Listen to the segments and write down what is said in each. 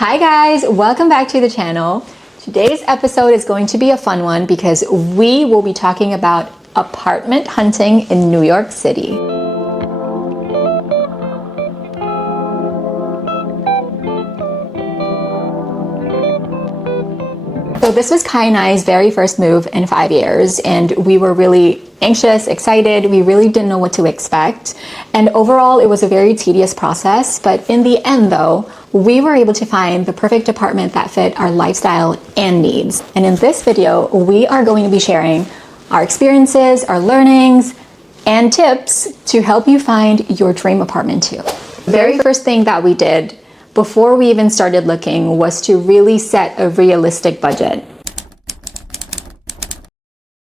Hi guys, welcome back to the channel. Today's episode is going to be a fun one because we will be talking about apartment hunting in New York City. So this was Kai and I's very first move in 5 years, and we were really anxious, excited. We really didn't know what to expect. And overall, it was a very tedious process. But in the end, though, we were able to find the perfect apartment that fit our lifestyle and needs. And in this video, we are going to be sharing our experiences, our learnings, and tips to help you find your dream apartment too. The very first thing that we did before we even started looking was to really set a realistic budget.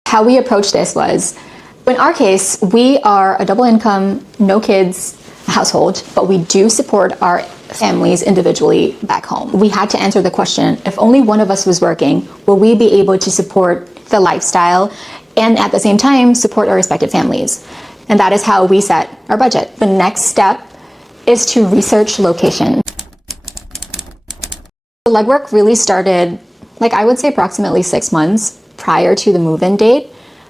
How we approached this was, in our case, we are a double income, no kids household, but we do support our families individually back home. We had to answer the question, if only one of us was working, will we be able to support the lifestyle and at the same time support our respective families? And that is how we set our budget. The next step is to research location. The legwork really started, I would say approximately 6 months prior to the move-in date.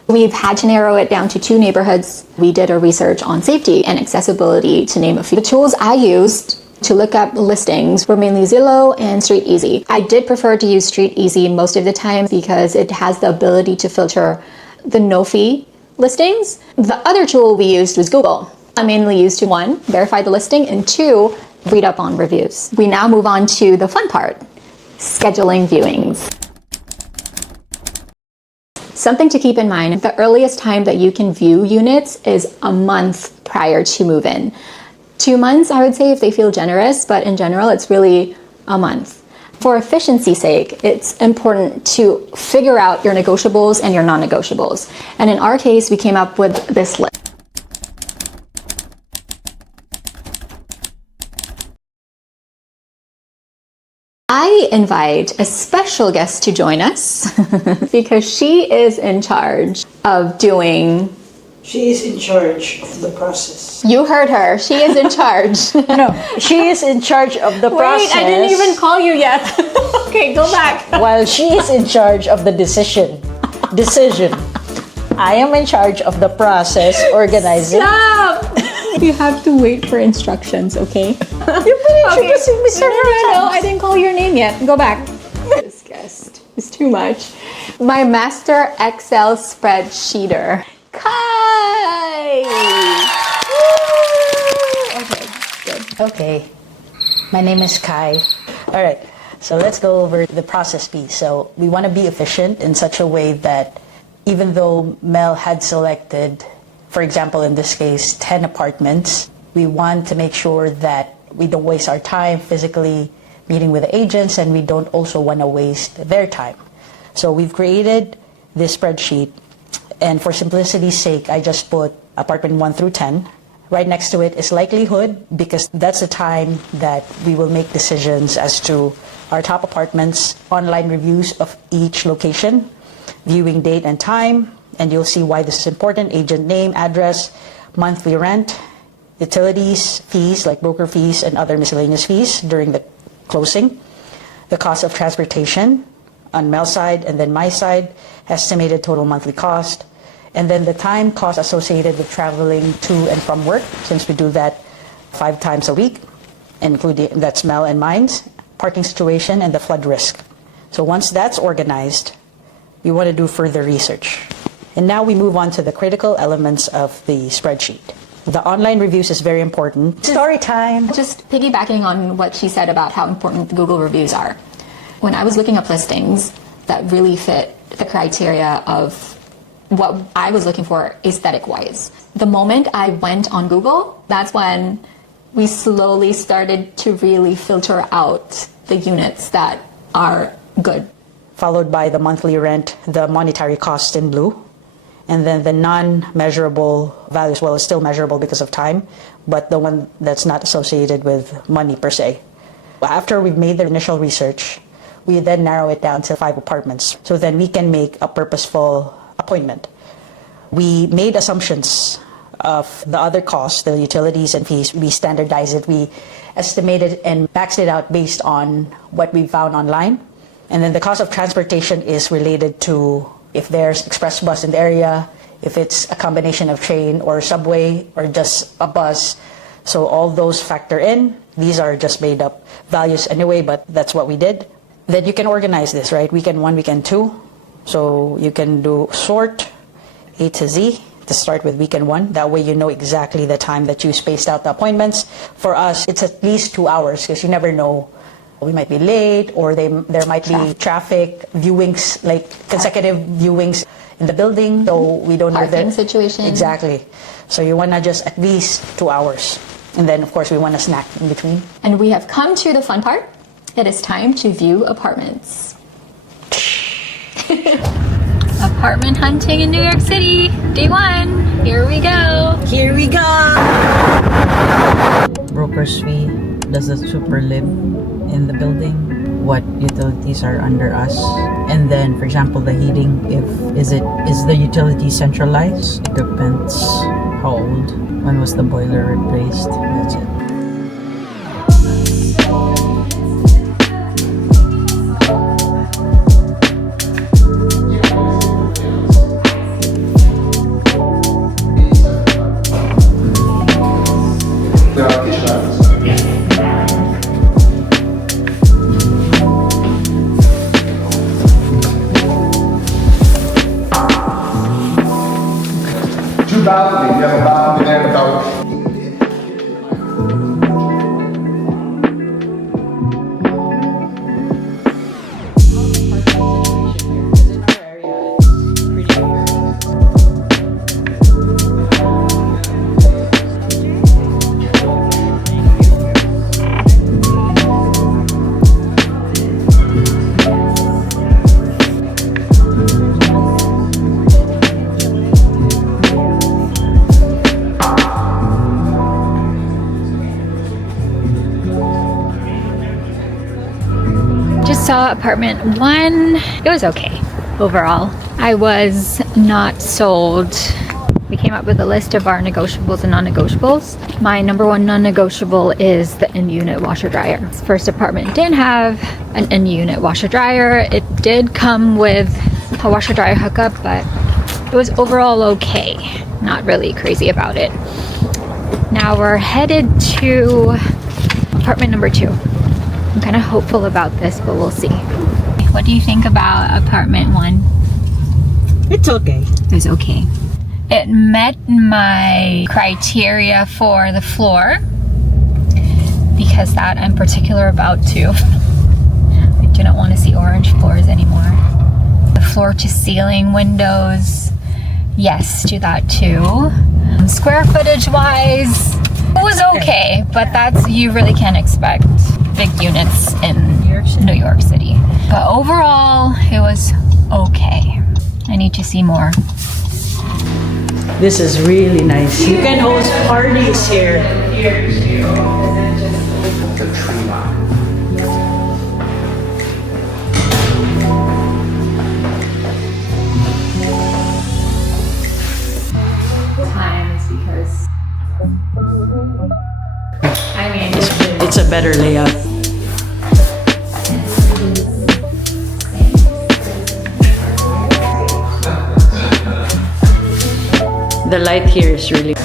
We've had to narrow it down to 2 neighborhoods. We did our research on safety and accessibility, to name a few. The tools I used to look up listings were mainly Zillow and Street Easy. I did prefer to use Street Easy most of the time because it has the ability to filter the no-fee listings. The other tool we used was Google. I mainly used to 1, verify the listing, and 2, read up on reviews. We now move on to the fun part, scheduling viewings. Something to keep in mind, the earliest time that you can view units is a month prior to move-in. 2 months, I would say, if they feel generous, but in general, it's really a month. For efficiency's sake, it's important to figure out your negotiables and your non-negotiables. And in our case, we came up with this list. I invite a special guest to join us because she is in charge of doing... She is in charge of the process. You heard her. She is in charge. No, she is in charge of the process. Wait, I didn't even call you yet. Okay, go back. While she is in charge of the decision. I am in charge of the process, organizing. Stop! You have to wait for instructions, okay? You've been introducing me several times. No, I didn't call your name yet. Go back. This guest is too much. My master Excel spreadsheeter, Kai! Okay, good. Okay, my name is Kai. All right, so let's go over the process piece. So we want to be efficient in such a way that even though Mel had selected, for example, in this case, 10 apartments, we want to make sure that we don't waste our time physically meeting with the agents, and we don't also want to waste their time. So we've created this spreadsheet, and for simplicity's sake, I just put apartment 1 through 10. Right next to it is likelihood, because that's the time that we will make decisions as to our top apartments, online reviews of each location, viewing date and time, and you'll see why this is important: agent name, address, monthly rent, utilities, fees like broker fees and other miscellaneous fees during the closing, the cost of transportation on Mel's side and then my side, estimated total monthly cost, and then the time cost associated with traveling to and from work, since we do that 5 times a week, including that's Mel and mine's, parking situation, and the flood risk. So once that's organized, we want to do further research. And now we move on to the critical elements of the spreadsheet. The online reviews is very important. Story time. Just piggybacking on what she said about how important the Google reviews are. When I was looking up listings that really fit the criteria of what I was looking for aesthetic-wise, the moment I went on Google, that's when we slowly started to really filter out the units that are good. Followed by the monthly rent, the monetary cost in blue, and then the non-measurable values. Well, it's still measurable because of time, but the one that's not associated with money per se. After we've made the initial research, we then narrow it down to 5 apartments, so then we can make a purposeful appointment. We made assumptions of the other costs, the utilities and fees. We standardize it, we estimate it and maxed it out based on what we found online. And then the cost of transportation is related to if there's express bus in the area, if it's a combination of train or subway or just a bus. So all those factor in. These are just made up values anyway, but that's what we did. Then you can organize this, right? Weekend 1, weekend 2. So you can do sort A to Z to start with weekend 1. That way you know exactly the time that you spaced out the appointments. For us, it's at least 2 hours because you never know. We might be late or there might be traffic, viewings, like consecutive viewings in the building. So we don't know Parking that situation. Exactly. So you want to just at least 2 hours. And then, of course, we want a snack in between. And we have come to the fun part. It is time to view apartments. Apartment hunting in New York City, day 1. Here we go. Here we go. Broker's fee. Does the super live in the building? What utilities are under us? And then, for example, the heating. Is the utility centralized? Equipment's how old? When was the boiler replaced? That's it. Two balconies, you have a balcony there and a balcony. Just saw apartment 1. It was okay overall. I was not sold. We came up with a list of our negotiables and non-negotiables. My number 1 non-negotiable is the in-unit washer dryer. First apartment didn't have an in-unit washer dryer. It did come with a washer dryer hookup, but it was overall okay. Not really crazy about it. Now we're headed to apartment number 2. I'm kind of hopeful about this, but we'll see. What do you think about apartment 1? It's okay. It was okay. It met my criteria for the floor because that I'm particular about too. I do not want to see orange floors anymore. The floor to ceiling windows, yes to that too. Square footage wise, it was okay, but that's, you really can't expect big units in New York City. But overall, it was okay. I need to see more. This is really nice. You can host parties here. The tree line. Time is because I mean It's a better layout. The light here is really...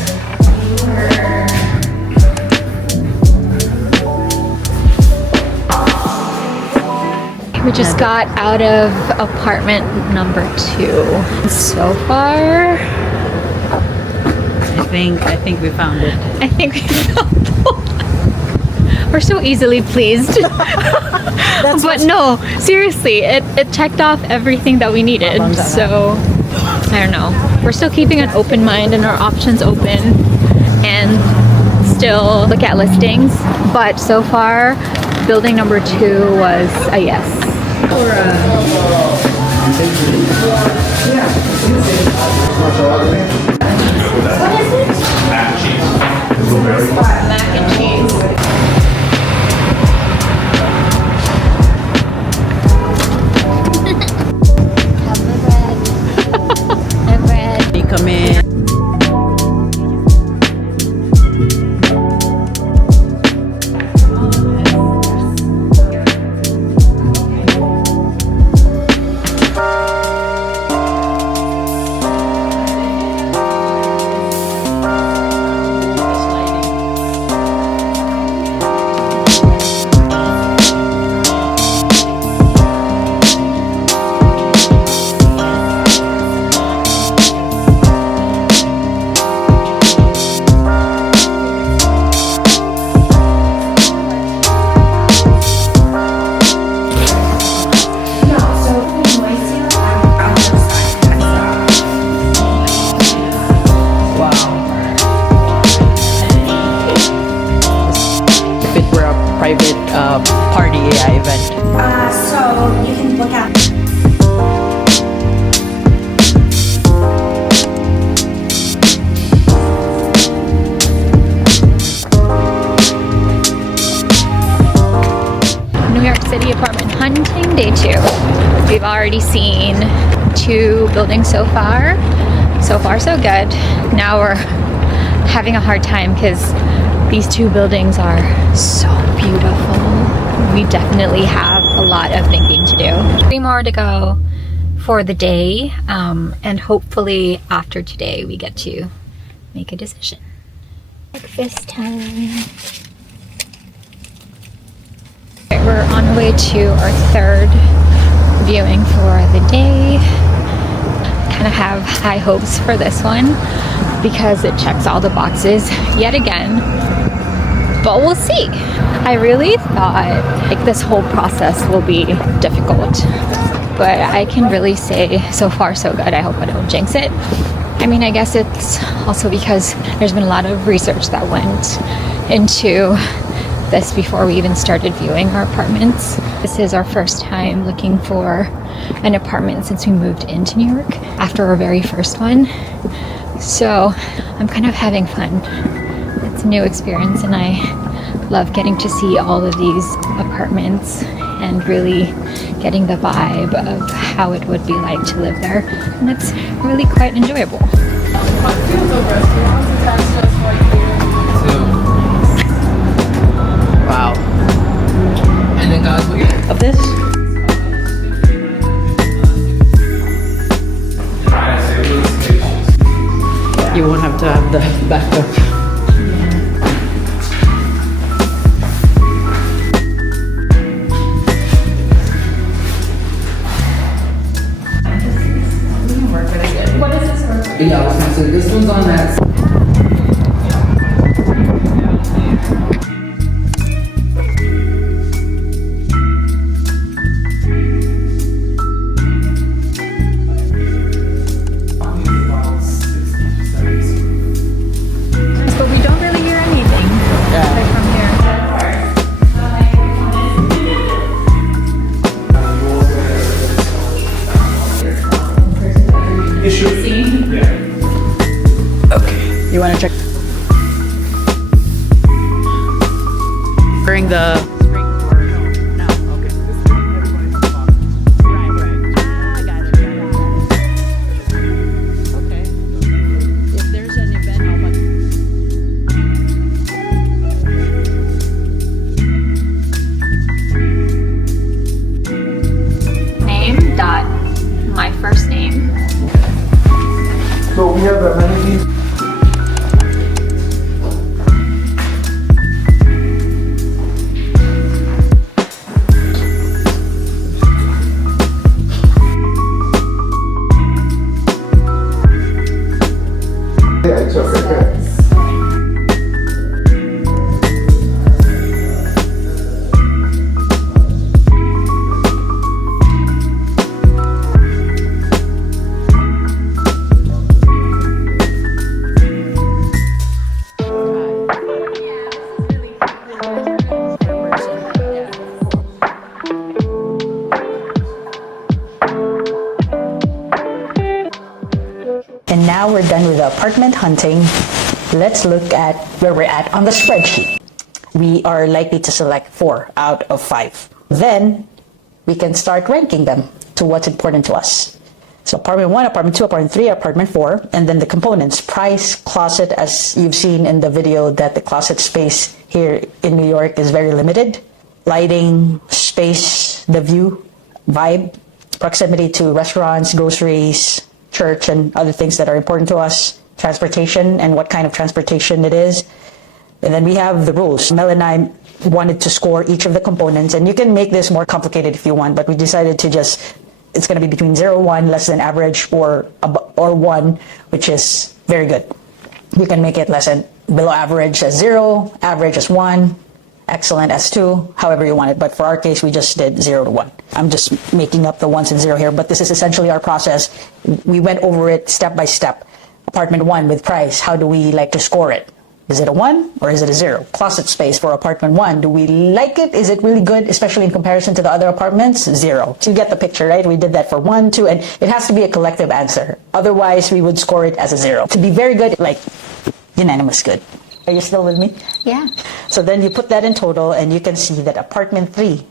we just got out of apartment number 2. So far, I think we found it. I think we found we're so easily pleased. But no, seriously, it checked off everything that we needed. So I don't know. We're still keeping an open mind and our options open and still look at listings. But so far, building number 2 was a yes. Mac and cheese. Come in. event? So you can look at New York City apartment hunting day 2. We've already seen 2 buildings so far. So far so good. Now we're having a hard time because these 2 buildings are so beautiful. We definitely have a lot of thinking to do. 3 more to go for the day, and hopefully after today we get to make a decision. Breakfast time. We're on the way to our 3rd viewing for the day. Kind of have high hopes for this one because it checks all the boxes yet again, but we'll see. I really thought like this whole process will be difficult, but I can really say so far so good. I hope I don't jinx it. I mean, I guess it's also because there's been a lot of research that went into this before we even started viewing our apartments. This is our first time looking for an apartment since we moved into New York after our very first one. So I'm kind of having fun. It's a new experience and I love getting to see all of these apartments and really getting the vibe of how it would be like to live there. And it's really quite enjoyable. Wow. And then guys, of this? You won't have to have the backup. Yeah, I was gonna say this one's on that. But we don't really hear anything like from here. It should. Yeah. You want to check? During the spring or no? Okay. Right. I got it. Okay. If there's an event, how much? Name dot my first name. So we have amenities. Yeah, it's okay. And now we're done with the apartment hunting. Let's look at where we're at on the spreadsheet. We are likely to select 4 out of 5. Then we can start ranking them to what's important to us. So apartment 1, apartment 2, apartment 3, apartment 4, and then the components, price, closet, as you've seen in the video that the closet space here in New York is very limited. Lighting, space, the view, vibe, proximity to restaurants, groceries, church, and other things that are important to us, transportation and what kind of transportation it is. And then we have the rules. Mel and I wanted to score each of the components, and you can make this more complicated if you want, but we decided to just, it's going to be between 0, 1, less than average, or 1, which is very good. You can make it less than below average as 0, average as 1, excellent as 2, however you want it. But for our case, we just did 0 to 1. I'm just making up the 1s and 0 here, but this is essentially our process. We went over it step by step. Apartment 1 with price, how do we like to score it? Is it a 1 or is it a 0? Closet space for apartment 1. Do we like it? Is it really good, especially in comparison to the other apartments? 0. So you get the picture, right? We did that for 1, 2, and it has to be a collective answer. Otherwise, we would score it as a 0. To be very good, like unanimous good. Are you still with me? Yeah. So then you put that in total, and you can see that apartment 3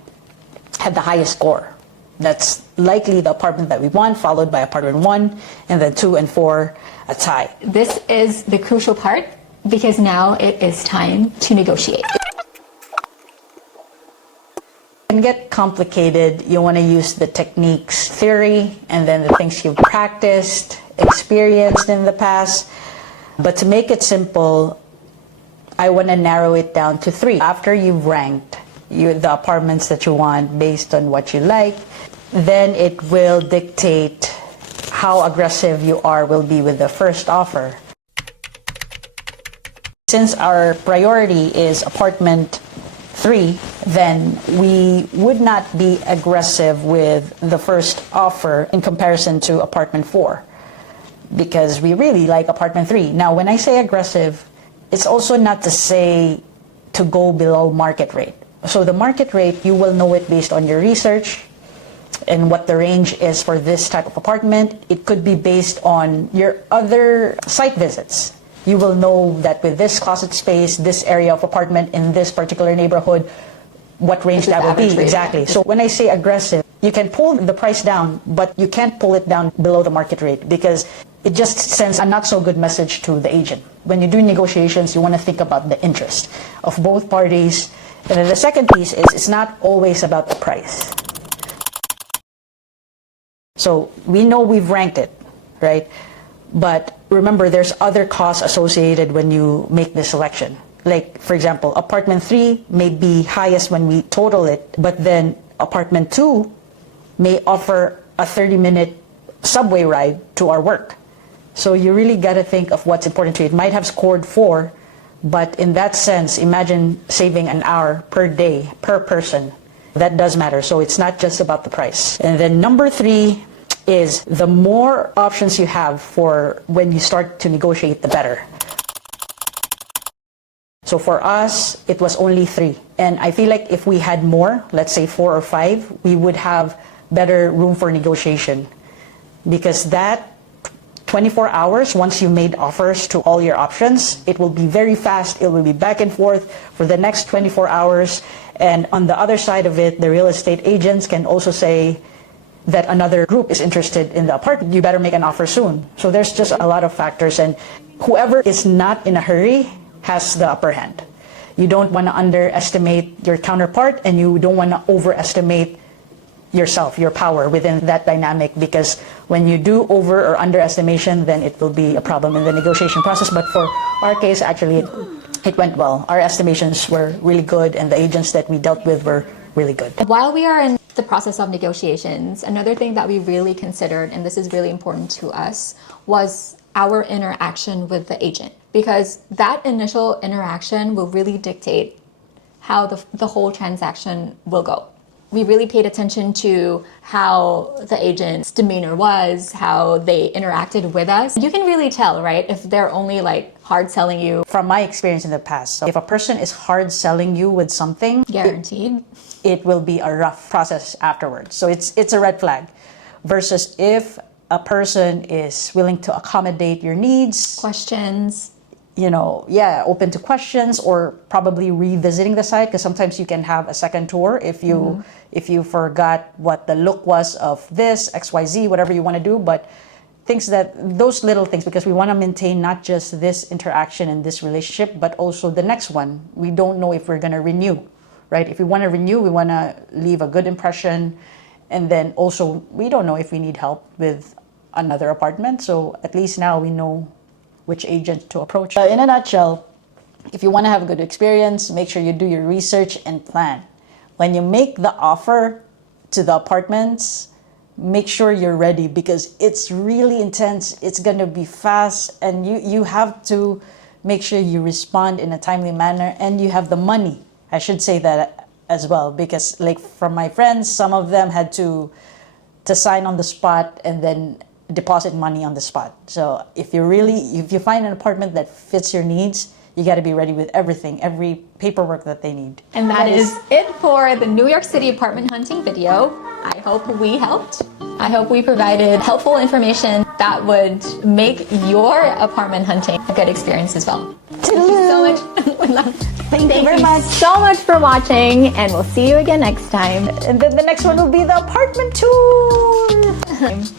had the highest score. That's likely the apartment that we want, followed by apartment 1, and then 2 and 4, a tie. This is the crucial part because now it is time to negotiate. It can get complicated. You want to use the techniques, theory, and then the things you've practiced, experienced in the past. But to make it simple, I want to narrow it down to 3. After you've ranked the apartments that you want based on what you like, then it will dictate how aggressive you will be with the first offer. Since our priority is apartment 3, then we would not be aggressive with the first offer in comparison to apartment 4 because we really like apartment 3. Now, when I say aggressive, it's also not to say to go below market rate. So the market rate, you will know it based on your research and what the range is for this type of apartment. It could be based on your other site visits. You will know that with this closet space, this area of apartment in this particular neighborhood, what range that will be. Exactly. So when I say aggressive, you can pull the price down, but you can't pull it down below the market rate because it just sends a not so good message to the agent. When you do negotiations, you want to think about the interest of both parties. And then the second piece is it's not always about the price. So we know we've ranked it, right? But remember, there's other costs associated when you make this selection. Like, for example, apartment 3 may be highest when we total it, but then apartment 2 may offer a 30-minute subway ride to our work. So you really got to think of what's important to you. It might have scored 4, but in that sense, imagine saving an hour per day, per person. That does matter. So it's not just about the price. And then number 3 is the more options you have for when you start to negotiate, the better. So for us, it was only 3. And I feel like if we had more, let's say 4 or 5, we would have better room for negotiation. Because that 24 hours, once you made offers to all your options, it will be very fast. It will be back and forth for the next 24 hours. And on the other side of it, the real estate agents can also say that another group is interested in the apartment. You better make an offer soon. So there's just a lot of factors. And whoever is not in a hurry has the upper hand. You don't want to underestimate your counterpart, and you don't want to overestimate yourself, your power within that dynamic, because when you do over or underestimation, then it will be a problem in the negotiation process. But for our case, actually, it went well. Our estimations were really good, and the agents that we dealt with were really good. While we are in the process of negotiations, another thing that we really considered, and this is really important to us, was our interaction with the agent, because that initial interaction will really dictate how the whole transaction will go. We really paid attention to how the agent's demeanor was, how they interacted with us. You can really tell, right, if they're only like hard selling you. From my experience in the past, so if a person is hard selling you with something, Guaranteed. it will be a rough process afterwards. So it's a red flag. Versus if a person is willing to accommodate your needs, Questions. open to questions, or probably revisiting the site, because sometimes you can have a second tour if you forgot what the look was of this, XYZ, whatever you want to do. But those little things, because we want to maintain not just this interaction and this relationship, but also the next one. We don't know if we're going to renew, right? If we want to renew, we want to leave a good impression. And then also, we don't know if we need help with another apartment. So at least now we know which agent to approach. In a nutshell, if you want to have a good experience, make sure you do your research and plan. When you make the offer to the apartments, make sure you're ready, because it's really intense. It's going to be fast, and you have to make sure you respond in a timely manner, and you have the money. I should say that as well, because like from my friends, some of them had to sign on the spot and then deposit money on the spot. So if you find an apartment that fits your needs, you got to be ready with everything, every paperwork that they need. And that is it for the New York City apartment hunting video. I hope we helped. I hope we provided helpful information that would make your apartment hunting a good experience as well. Thank you so much. Thank you very much. So much for watching, and we'll see you again next time. And then the next one will be the apartment tour.